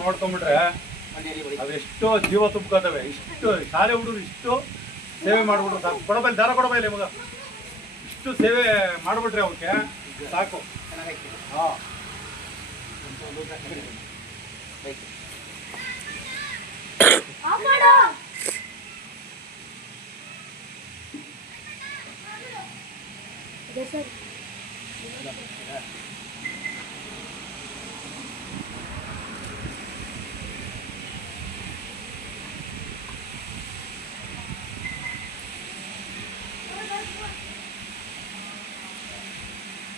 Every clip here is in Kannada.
ನೋಡ್ಕೊಂಡ್ಬಿಟ್ರೆ ಅದೆಷ್ಟೋ ಜೀವ ತುಂಬ್ಕೋತವೆ ಇಷ್ಟು ಶಾಲೆ ಹುಡುಗರು ಇಷ್ಟು ಸೇವೆ ಮಾಡ್ಬಿಟ್ರು ಸಾಕು. ಕೊಡಬೈಲಿ ದಾರ ಕೊಡಬೈಲಿ ಮಗ. ಇಷ್ಟು ಸೇವೆ ಮಾಡ್ಬಿಟ್ರೆ ಅವಕ್ಕೆ ಸಾಕು. ಹಾ. ಇರಿ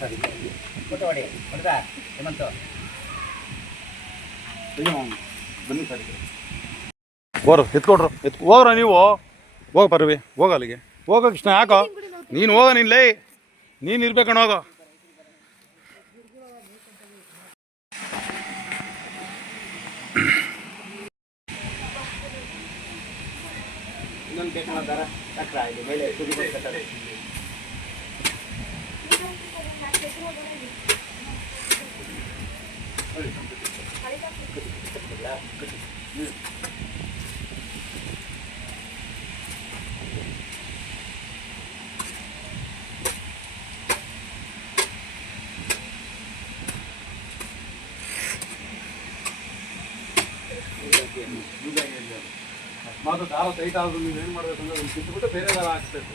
ಸರ್ ಇಲ್ಲಿ. ಫೋಟೋ ಹೊಡಿ ಹೊಡೆದ ಹೇಮಂತು. ಬನ್ನಿ ಸರ್ ಇಲ್ಲಿ. ಎತ್ಕೊಡ್ರು ಎತ್ ಹೋಗ್ರ ನೀವು ಹೋಗ ಪರ್ವಿ, ಹೋಗ ಅಲ್ಲಿಗೆ ಹೋಗ ಕೃಷ್ಣ, ಯಾಕೋ ನೀನು ಹೋಗ ನೀನು ಲೈ ನೀನು ಇರ್ಬೇಕಣ್ಣ ಹೋಗೋ ಇನ್ನೊಂದು ಬೇಕಣ್ಣ ದಾರ ಚಕ್ರ ಇದು ಮೇಲೆ ಕಟ್ಟೋದು. ದಾರ ಟೈಟ್ ಆದ್ರೆ ನೀವು ಏನು ಮಾಡಬೇಕು ಅಂದ್ರೆ ಒಂದು ಕಿತ್ಬಿಟ್ಟು ಬೇರೆ ದಾರ ಹಾಕ್ಬೇಕು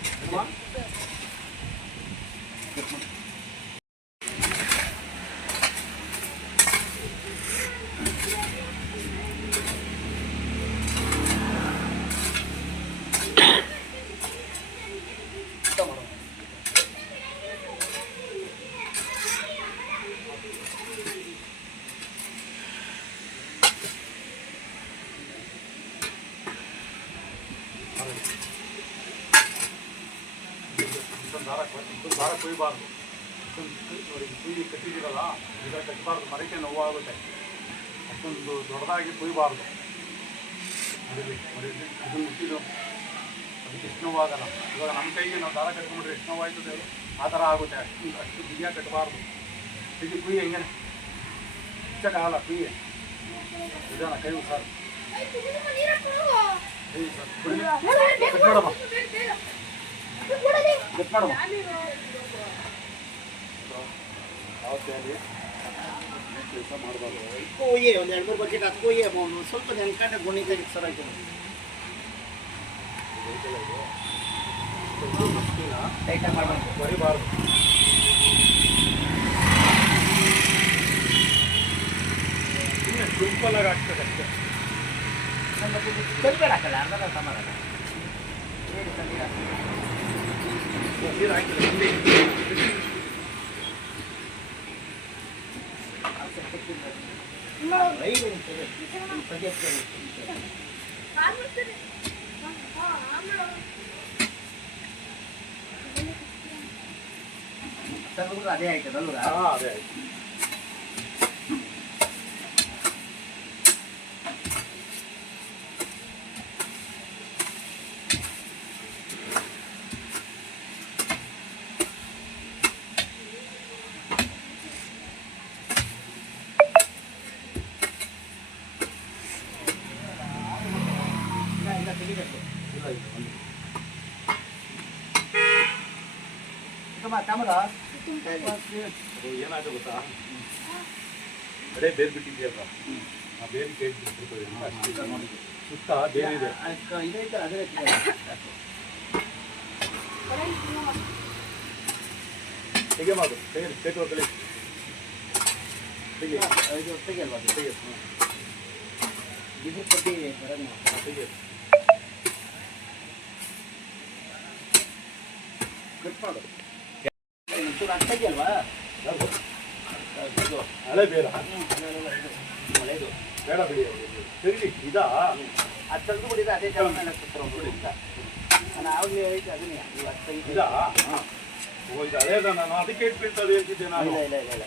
ದಾರ ದಾರ ಕುಯ್ಬಾರ್ದು ನೋಡಿ ಕುಯ್ಯಿ ಕಟ್ಟಿದ್ದೀರಲ್ಲ ಇದರ ಕಟ್ಟಬಾರ್ದು ಮರಕ್ಕೆ ನೋವಾಗುತ್ತೆ ಅಷ್ಟೊಂದು ದೊಡ್ಡದಾಗಿ ಕುಯ್ಬಾರ್ದು ಅದು ಮುಟ್ಟಿದ್ದು ಅದಕ್ಕೆ ಎಷ್ಟು ನೋವಾಗಲ್ಲ ಇವಾಗ ನಮ್ಮ ಕೈಗೆ ನಾವು ದಾರ ಕಟ್ಕೊಂಡ್ರೆ ಎಷ್ಟು ನೋವಾಯ್ತದೆ ಅದು ಆ ಥರ ಆಗುತ್ತೆ ಅಷ್ಟು ಅಷ್ಟು ಬಿಗಿಯ ಕಟ್ಟಬಾರ್ದು ಇದು ಕುಯ್ಯ ಹೆಂಗೆ ಇಚ್ಚಕ್ಕಾಗಲ್ಲ ಕುಯ್ಯ ನಿಧಾನ ಕೈ ಸರ್ ಒಂದು ಎರಡು ಮೂರು ಬಕೆಟ್ ಅದಕ್ಕೂ ಒಯ್ಯೆ ಅವನು ಸ್ವಲ್ಪ ನೆನ್ಕಂಡೆ ಗುಣಿ ತೆಗೆದು ಸರ್ ಆಯ್ತು ಟೈಟಾಗಿ ಮಾಡ್ಬೇಕು ಬರಿಬಾರ್ದು ಸಿಂಪಲ್ ಆಗಿ ಆಗ್ತದೆ. ಅಷ್ಟೇ ಕಲ್ಬೇಡ ಹಾಕಲ್ಲ ಅರ್ಧ ಸಮಾಧಾನ ಹೇಳಿ ತಂದಿರ ನೀರು ಹಾಕಿಲ್ಲ ಹಿಂದೆ ಐದು ಸದ್ಯಕ್ಕೆ ತಂದ್ರೆ ಅದೇ ಆಯ್ತದಲ್ವ ಹಾಂ ಅದೇ ಆಯ್ತು ಏನಾಯ್ತು ಗೊತ್ತಾ? ಅದೇ ಬೇರೆ ಬಿಟ್ಟಿದ್ಯಲ್ಲ ಆ ಬೇರೆ ಸುತ್ತ ಬೇರೆ ಇದೆ. ಅದೇ ಹೇಗೆ ಮಾಡು. ತೆಗೆ ತೆಗೆ. ಕಳಿ ತೆಗೆ ಅದು? ತೆಗೆ. ಇದ್ರ ಬಗ್ಗೆ ಬರೋದು ತೆಗೆ. ಕಟ್ ಮಾಡು? ಇದು ಹಳೆ ಬೇಡ ಹಳೇದು ಬೇಡ ಬಿಡಿ. ತಿರುಗಿ ಇದಾ ಅದು ಬಿಡಿದ್ರೆ ಅದೇ ಜಾಗ ಮೇಲೆ ಅಂತ ನಾನು ಆವಾಗಲೇ ಹೇಳಿದ್ದು ಅದನ್ನೇ ಓ ಇದು ನಾನು ಅದಕ್ಕೆ ಇಟ್ಬಿಡ್ತದೆ ಅಂತಿದ್ದೆ ನಾನು ಇಲ್ಲ ಇಲ್ಲ ಇಲ್ಲ ಇಲ್ಲ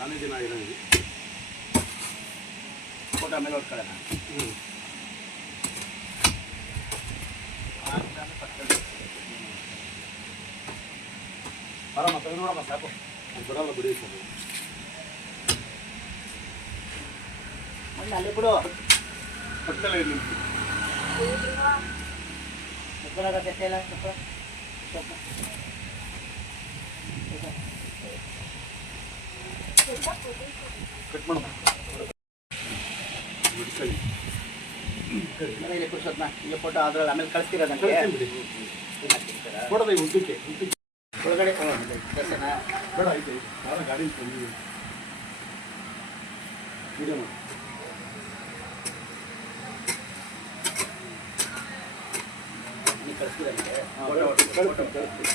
ಸಾನೆ ದಿನ ಇರೋದು ಫೋಟೋ ಮೇಲೆ ಹೊಡ್ಕೊಳ್ಳೋಣ ಹ್ಞೂ ಆದ್ಮೇಲೆ ಪಕ್ಕದಲ್ಲಿ ಆರಾಮ ತೆಗೆದು ನೋಡಮ್ಮ ಸಾಕು ಅದು ಬರಲ್ಲ ಬಿಡಿ ಸರ್ ಮಣ್ಣು ಅಲ್ಲಿ ಬಿಡು ಪಕ್ಕದಲ್ಲೇ ಇರಲಿ ಮುಕ್ಕಲಾಗತ್ತೆ ಇಲ್ಲ ಸ್ವಲ್ಪ ಸ್ವಲ್ಪ ಕಟ್ ಆಮೇಲೆ ಕೂರ್ಸೋದ್ನ ಇಲ್ಲಿ ಫೋಟೋ ಅದ್ರಲ್ಲಿ ಆಮೇಲೆ ಕಳಿಸ್ತೀರ ನನಗೆ ಕೊಡೋದು ಉದ್ದಕ್ಕೆ ಉದ್ದಕ್ಕೆ ಒಳಗಡೆ ಕಳ್ಸೋಣ ಬೇಡ ಐತೆ ಯಾರೋ ಗಾಡಿ ತಂದಿದ್ದೀನಿ ವಿಡಿಯೋ ಮಾಡಿ. ನೀವು ಕಳಿಸ್ತೀರ ನನಗೆ ಫೋಟೋ ಕಳ್ಸ್ತೀನಿ,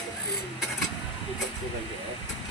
ಕಳ್ಸ್ತೀನಿ.